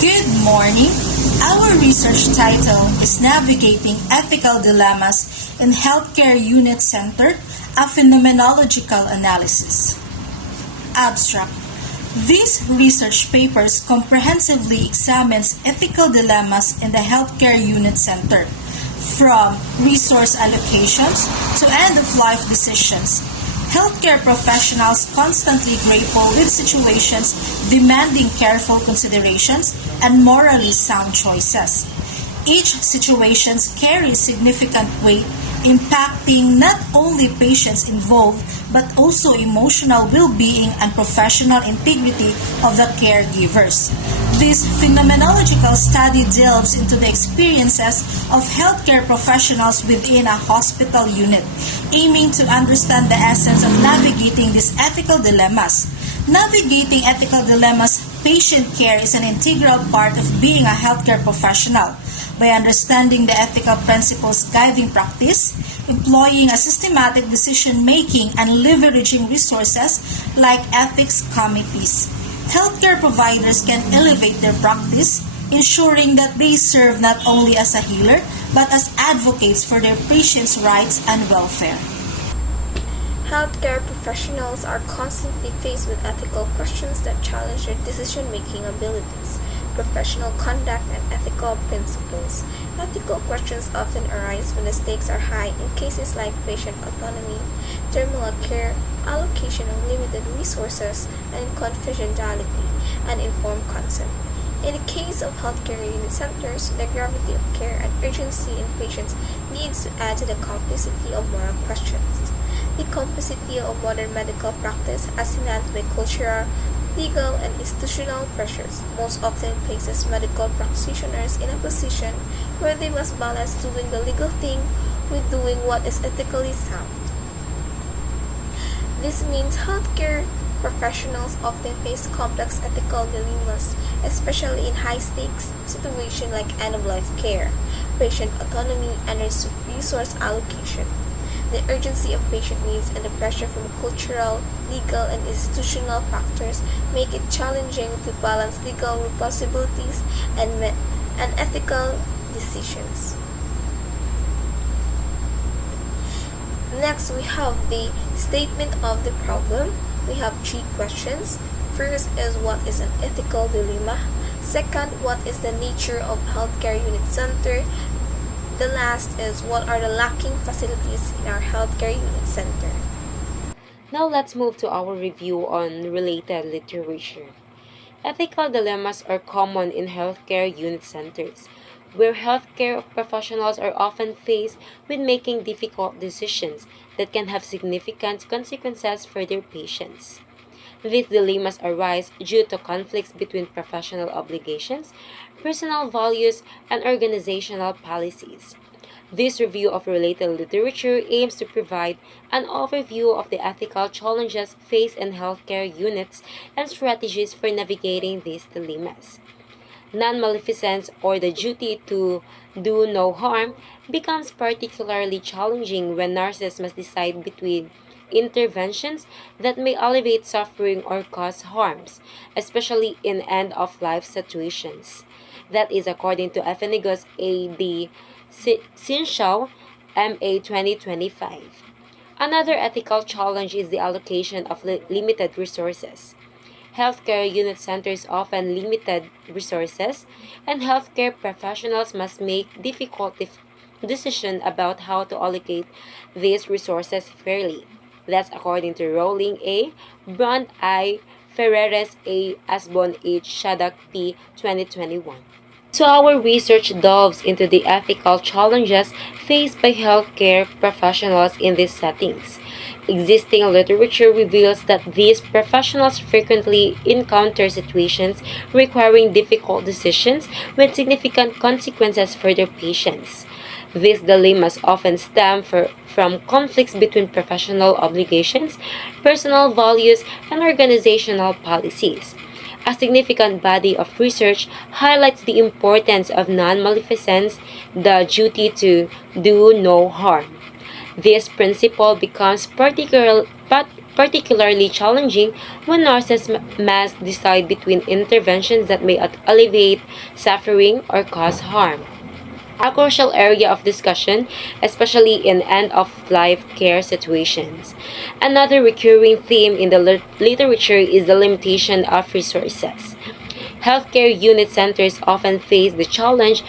Good morning. Our research title is Navigating Ethical Dilemmas in Healthcare Unit Center, a Phenomenological Analysis. Abstract. This research paper comprehensively examines ethical dilemmas in the healthcare unit center, from resource allocations to end-of-life decisions. Healthcare professionals constantly grapple with situations demanding careful considerations and morally sound choices. Each situation carries significant weight, impacting not only patients involved but also emotional well-being and professional integrity of the caregivers. This phenomenological study delves into the experiences of healthcare professionals within a hospital unit, aiming to understand the essence of navigating these ethical dilemmas. Navigating ethical dilemmas, patient care is an integral part of being a healthcare professional. By understanding the ethical principles guiding practice, employing a systematic decision-making, and leveraging resources like ethics committees, healthcare providers can elevate their practice, ensuring that they serve not only as a healer, but as advocates for their patients' rights and welfare. Healthcare professionals are constantly faced with ethical questions that challenge their decision-making abilities, professional conduct, and ethical principles. Ethical questions often arise when the stakes are high in cases like patient autonomy, terminal care, allocation of limited resources, and confidentiality and informed consent. In the case of healthcare unit centers, the gravity of care and urgency in patients needs to add to the complexity of moral questions. The complexity of modern medical practice, as enhanced by cultural, legal, and institutional pressures, most often places medical practitioners in a position where they must balance doing the legal thing with doing what is ethically sound. This means healthcare professionals often face complex ethical dilemmas, especially in high-stakes situations like end-of-life care, patient autonomy, and resource allocation. The urgency of patient needs and the pressure from cultural, legal, and institutional factors make it challenging to balance legal responsibilities and ethical decisions. Next, we have the statement of the problem. We have 3 questions. First is, what is an ethical dilemma? Second, what is the nature of healthcare unit center? The last is, what are the lacking facilities in our healthcare unit center? Now let's move to our review on related literature. Ethical dilemmas are common in healthcare unit centers, where healthcare professionals are often faced with making difficult decisions that can have significant consequences for their patients. These dilemmas arise due to conflicts between professional obligations, personal values, and organizational policies. This review of related literature aims to provide an overview of the ethical challenges faced in healthcare units and strategies for navigating these dilemmas. Non-maleficence, or the duty to do no harm, becomes particularly challenging when nurses must decide between interventions that may alleviate suffering or cause harms, especially in end-of-life situations. That is according to Ephenegos A.D. Sinshaw, M.A. 2025. Another ethical challenge is the allocation of limited resources. Healthcare unit centers often limited resources, and healthcare professionals must make difficult decisions about how to allocate these resources fairly. That's according to Rowling A., Brand I., Ferreres A., Asbon H., Shadak P. 2021. So our research delves into the ethical challenges faced by healthcare professionals in these settings. Existing literature reveals that these professionals frequently encounter situations requiring difficult decisions with significant consequences for their patients. These dilemmas often stem from conflicts between professional obligations, personal values, and organizational policies. A significant body of research highlights the importance of non-maleficence, the duty to do no harm. This principle becomes particularly challenging when nurses must decide between interventions that may alleviate suffering or cause harm. A crucial area of discussion, especially in end-of-life care situations. Another recurring theme in the literature is the limitation of resources. Healthcare unit centers often face the challenge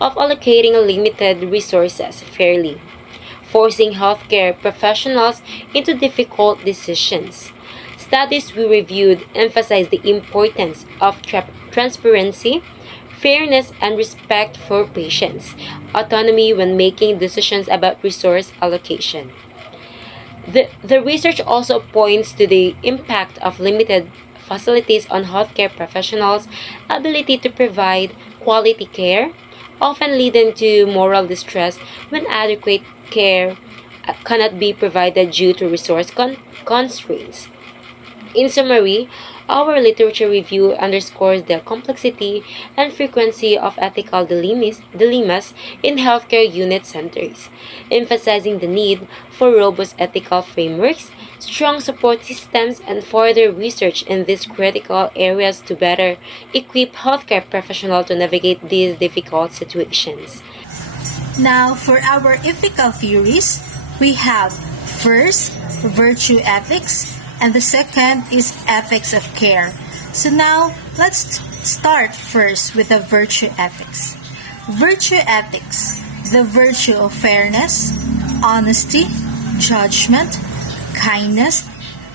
of allocating limited resources fairly, forcing healthcare professionals into difficult decisions. Studies we reviewed emphasize the importance of transparency, fairness, and respect for patients, autonomy when making decisions about resource allocation. The research also points to the impact of limited facilities on healthcare professionals' ability to provide quality care, often leading to moral distress when adequate care cannot be provided due to resource constraints. In summary, our literature review underscores the complexity and frequency of ethical dilemmas in healthcare unit centers, emphasizing the need for robust ethical frameworks, strong support systems, and further research in these critical areas to better equip healthcare professionals to navigate these difficult situations. Now, for our ethical theories, we have first, virtue ethics, and the second is ethics of care. So now, let's start first with the virtue ethics. Virtue ethics, the virtue of fairness, honesty, judgment, kindness,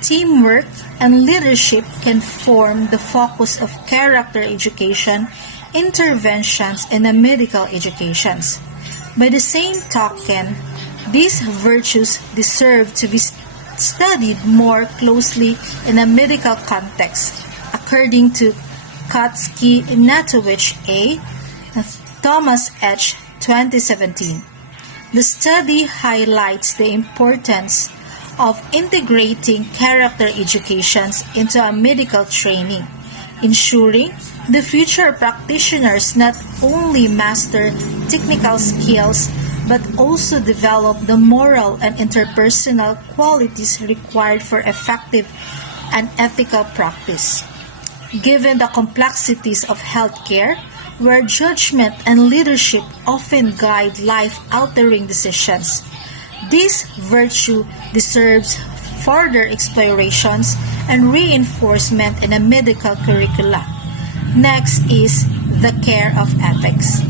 teamwork, and leadership can form the focus of character education interventions in the medical educations. By the same token, these virtues deserve to be studied more closely in a medical context, according to Kotsky, Ignatowicz A., Thomas H. 2017. The study highlights the importance of integrating character educations into a medical training, ensuring the future practitioners not only master technical skills but also develop the moral and interpersonal qualities required for effective and ethical practice. Given the complexities of healthcare, where judgment and leadership often guide life-altering decisions, this virtue deserves further explorations and reinforcement in a medical curricula. Next is the care of ethics.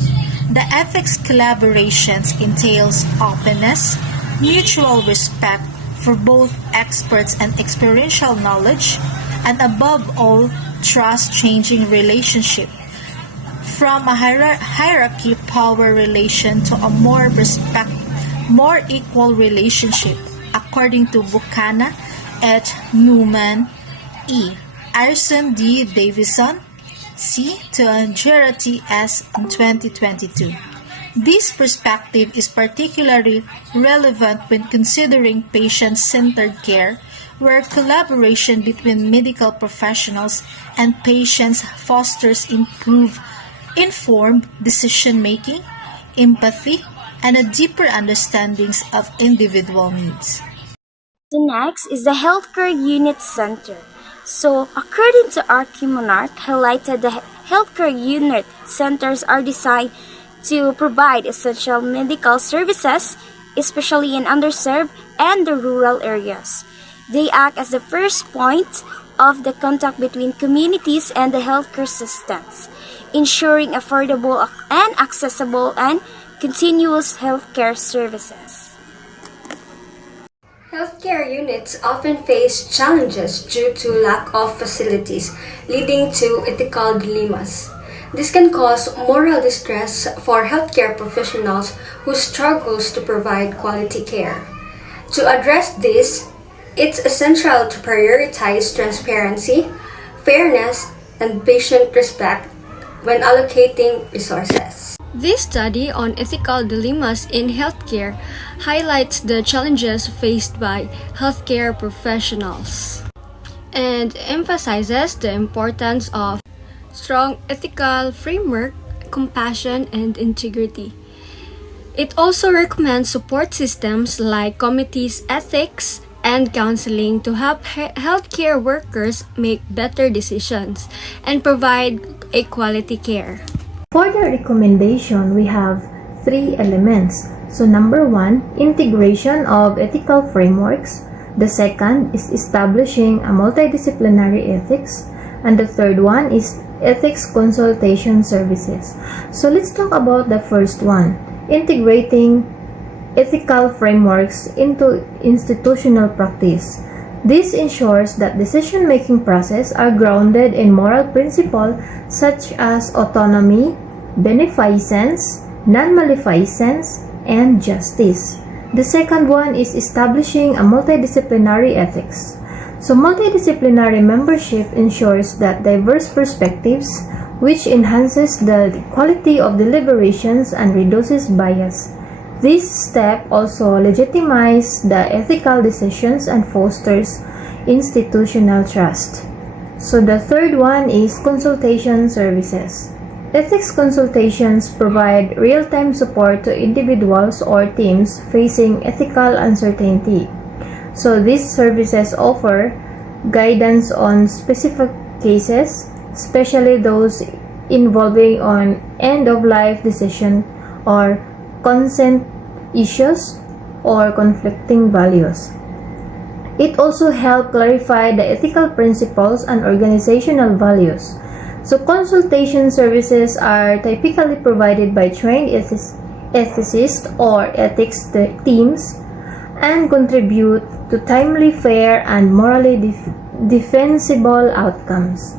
The ethics collaborations entails openness, mutual respect for both experts and experiential knowledge, and above all, trust-changing relationship. From a hierarchy power relation to a more equal relationship, according to Buchanan et Newman E. Arson D. Davison C. to Gerati S. in 2022. This perspective is particularly relevant when considering patient-centered care, where collaboration between medical professionals and patients fosters informed decision-making, empathy, and a deeper understanding of individual needs. The next is the Healthcare Unit Center. So, according to Archimonarch, highlighted the healthcare unit centers are designed to provide essential medical services, especially in underserved and the rural areas. They act as the first point of the contact between communities and the healthcare systems, ensuring affordable and accessible and continuous healthcare services. Healthcare units often face challenges due to lack of facilities, leading to ethical dilemmas. This can cause moral distress for healthcare professionals who struggles to provide quality care. To address this, it's essential to prioritize transparency, fairness, and patient respect when allocating resources. This study on ethical dilemmas in healthcare highlights the challenges faced by healthcare professionals and emphasizes the importance of strong ethical framework, compassion, and integrity. It also recommends support systems like committees, ethics, and counseling to help healthcare workers make better decisions and provide a quality care. For the recommendation, we have 3 elements. So number 1, integration of ethical frameworks. The second is establishing a multidisciplinary ethics. And the third one is ethics consultation services. So let's talk about the first one, integrating ethical frameworks into institutional practice. This ensures that decision-making processes are grounded in moral principles such as autonomy, beneficence, non-maleficence, and justice. The second one is establishing a multidisciplinary ethics. So multidisciplinary membership ensures that diverse perspectives, which enhances the quality of deliberations and reduces bias. This step also legitimizes the ethical decisions and fosters institutional trust. So the third one is consultation services. Ethics consultations provide real-time support to individuals or teams facing ethical uncertainty. So these services offer guidance on specific cases, especially those involving on end-of-life decision or consent issues or conflicting values. It also helps clarify the ethical principles and organizational values. So consultation services are typically provided by trained ethicists or ethics teams and contribute to timely, fair, and morally defensible outcomes.